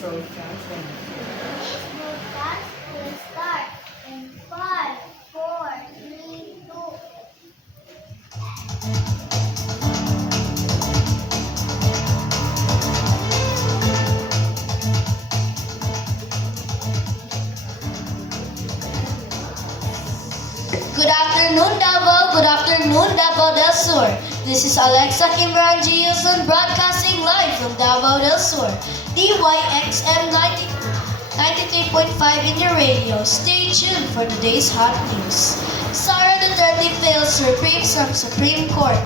broadcast will start in 5, 4, 3, 2. Good afternoon, Davao. Good afternoon, Davao del Sur. This is Alexa Kimbrangiuson broadcasting live from Davao del Sur, DYXM 93.5 in your radio. Stay tuned for today's hot news. Sara Duterte fails reprieve from Supreme Court.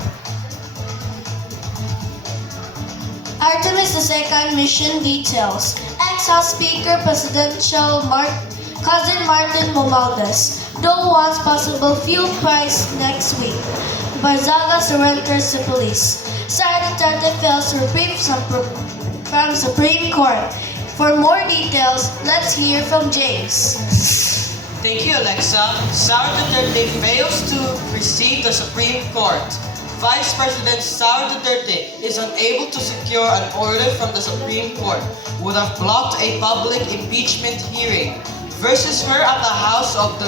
Artemis II mission details. Ex-House Speaker Presidential Cousin Martin Romualdez. Though wants possible fuel price next week. Barzaga surrenders to police. Sara Duterte fails reprieve from Supreme Court. For more details, let's hear from James. Thank you, Alexa. Sara Duterte fails to receive the Supreme Court. Vice President Sara Duterte is unable to secure an order from the Supreme Court, would have blocked a public impeachment hearing versus her at the House of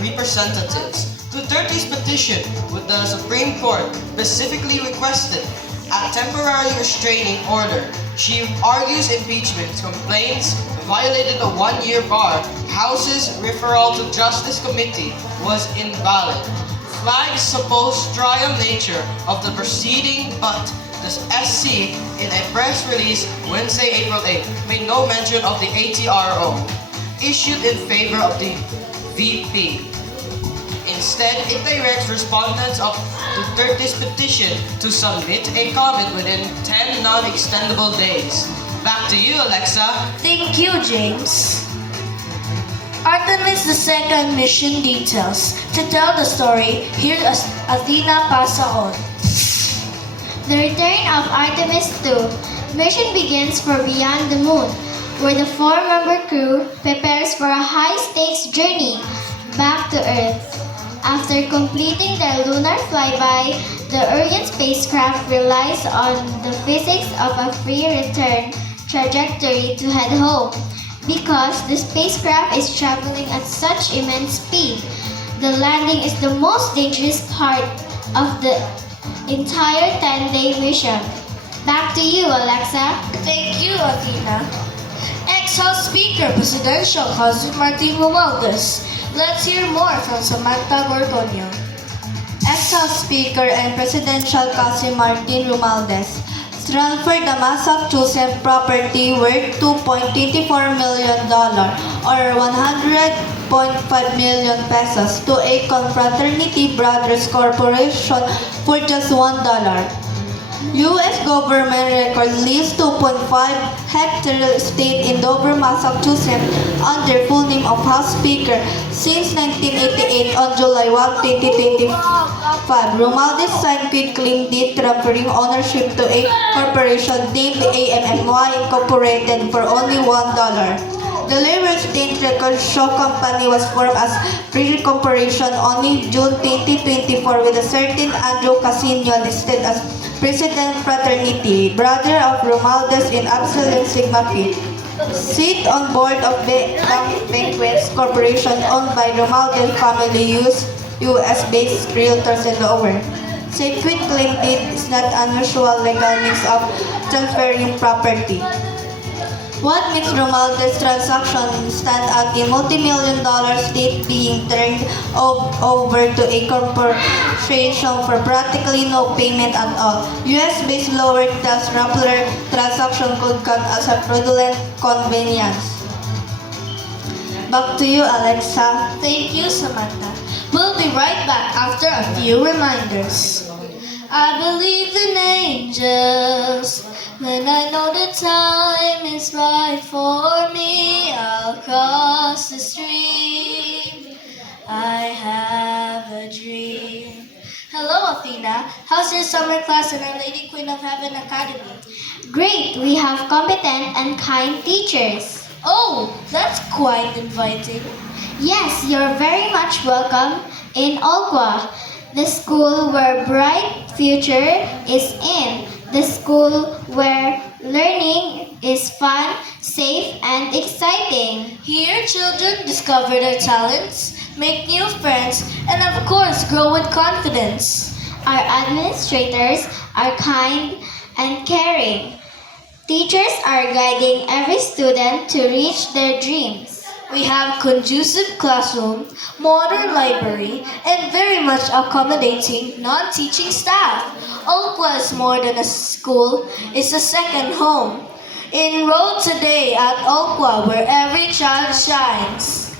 Representatives. Duterte's petition with the Supreme Court specifically requested a temporary restraining order. She argues impeachment complaints violated a one-year bar. House's referral to Justice Committee was invalid. Flags supposed trial nature of the proceeding, but the SC, in a press release Wednesday, April 8, made no mention of the ATRO issued in favor of the VP. Instead, it directs respondents of Duterte's petition to submit a comment within 10 non-extendable days. Back to you, Alexa. Thank you, James. Artemis II mission details. To tell the story, here's Athena Pasaon. The return of Artemis II mission begins for Beyond the Moon, where the 4-member crew prepares for a high-stakes journey back to Earth. After completing their lunar flyby, the Orion spacecraft relies on the physics of a free return trajectory to head home. Because the spacecraft is traveling at such immense speed, the landing is the most dangerous part of the entire 10-day mission. Back to you, Alexa. Thank you, Athena. Ex-House Speaker Presidential Cousin Martin Romualdez. Let's hear more from Samantha Gorgonio. Ex-House Speaker and Presidential Cousin Martin Romualdez transferred the Massachusetts property worth $2.24 million or 100.5 million pesos to a Confraternity Brothers Corporation for just $1. U.S. government records leased 2.5 hectare estate in Dover, Massachusetts under full name of House Speaker since 1988 on July 1, 2025. Romualdez signed quitclaim deed transferring ownership to a corporation named AMMY Incorporated for only $1. The Labor State Records Show Company was formed as Free Corporation only June 2024 with a certain Andrew Casino listed as President Fraternity, brother of Romualdez in Epsilon Sigma Phi. Sit on board of Banquets Corporation owned by Romualdez family US-based realtors and lower. Say quitclaim deed is not unusual legal means of transferring property. What makes Romualdez transaction stand out in multi-million-dollar state being turned over to a corporation for practically no payment at all? US-based lower tax Rappler transaction could count as a fraudulent convenience. Back to you, Alexa. Thank you, Samantha. We'll be right back after a few reminders. I believe in angels. When I know the time is right for me, I'll cross the stream. I have a dream. Hello, Athena. How's your summer class in Our Lady Queen of Heaven Academy? Great, we have competent and kind teachers. Oh, that's quite inviting. Yes, you're very much welcome in OLQHA, the school where bright future is in. The school where Learning is fun, safe, and exciting. Here, children discover their talents, make new friends, and of course, grow with confidence. Our administrators are kind and caring. Teachers are guiding every student to reach their dreams. We have conducive classroom, modern library, and very much accommodating non-teaching staff. OLQHA is more than a school, it's a second home. Enroll today at OLQHA where every child shines.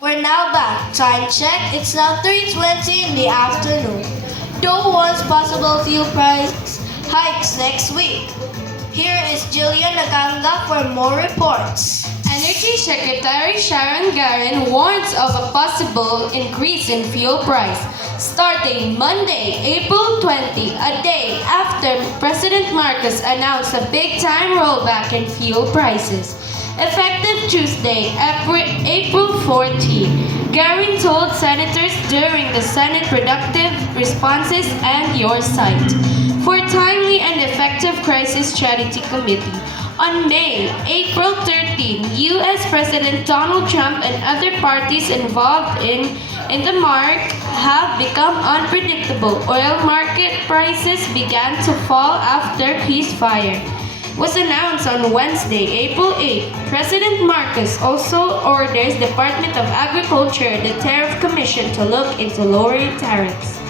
We're now back. Time check. It's now 3:20 in the afternoon. Don't want possible fuel price hikes next week. Here is Jillian Naganga for more reports. Energy Secretary Sharon Garin warns of a possible increase in fuel price starting Monday, April 20, a day after President Marcos announced a big-time rollback in fuel prices. Effective Tuesday, April 14, Garin told senators during the Senate Productive Responses and Your Site for Timely and Effective Crisis Strategy Committee. On April 13, U.S. President Donald Trump and other parties involved in the mark have become unpredictable. Oil market prices began to fall after ceasefire was announced on Wednesday, April 8. President Marcos also orders Department of Agriculture, the Tariff Commission, to look into lowering tariffs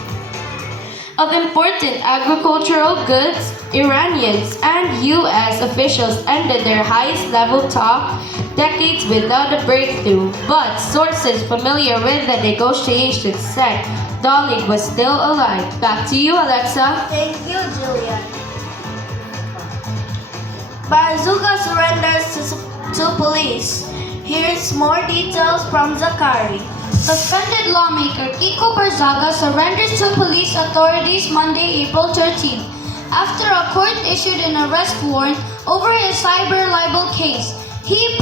of important agricultural goods. Iranians and U.S. officials ended their highest level talk decades without a breakthrough, but sources familiar with the negotiations said Dalit was still alive. Back to you, Alexa. Thank you, Jillian. Barzuga surrenders to police. Here's more details from Zakari. Suspended lawmaker Kiko Barzaga surrenders to police authorities Monday, April 13, after a court issued an arrest warrant over his cyber libel case. He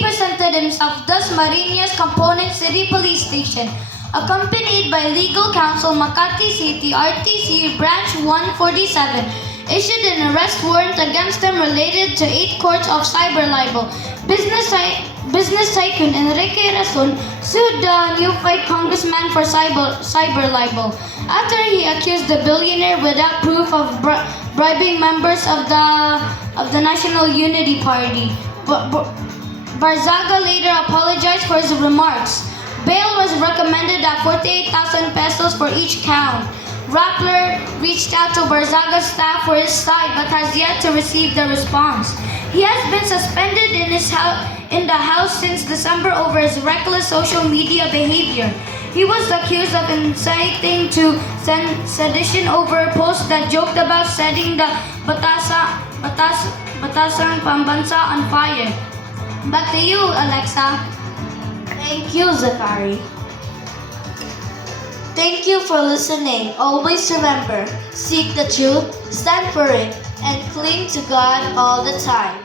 presented himself thus Marinas Component City Police Station, accompanied by legal counsel Makati City RTC Branch 147, issued an arrest warrant against him related to 8 counts of cyber libel. Business tycoon Enrique Rason sued the new fight congressman for cyber libel after he accused the billionaire without proof of bribing members of the National Unity Party. Barzaga later apologized for his remarks. Bail was recommended at 48,000 pesos for each count. Rappler reached out to Barzaga's staff for his side but has yet to receive the response. He has been suspended in the house since December over his reckless social media behavior. He was accused of inciting to sedition over a post that joked about setting the Batasang Pambansa on fire. Back to you, Alexa. Thank you, Zakari. Thank you for listening. Always remember, seek the truth, stand for it, and cling to God all the time.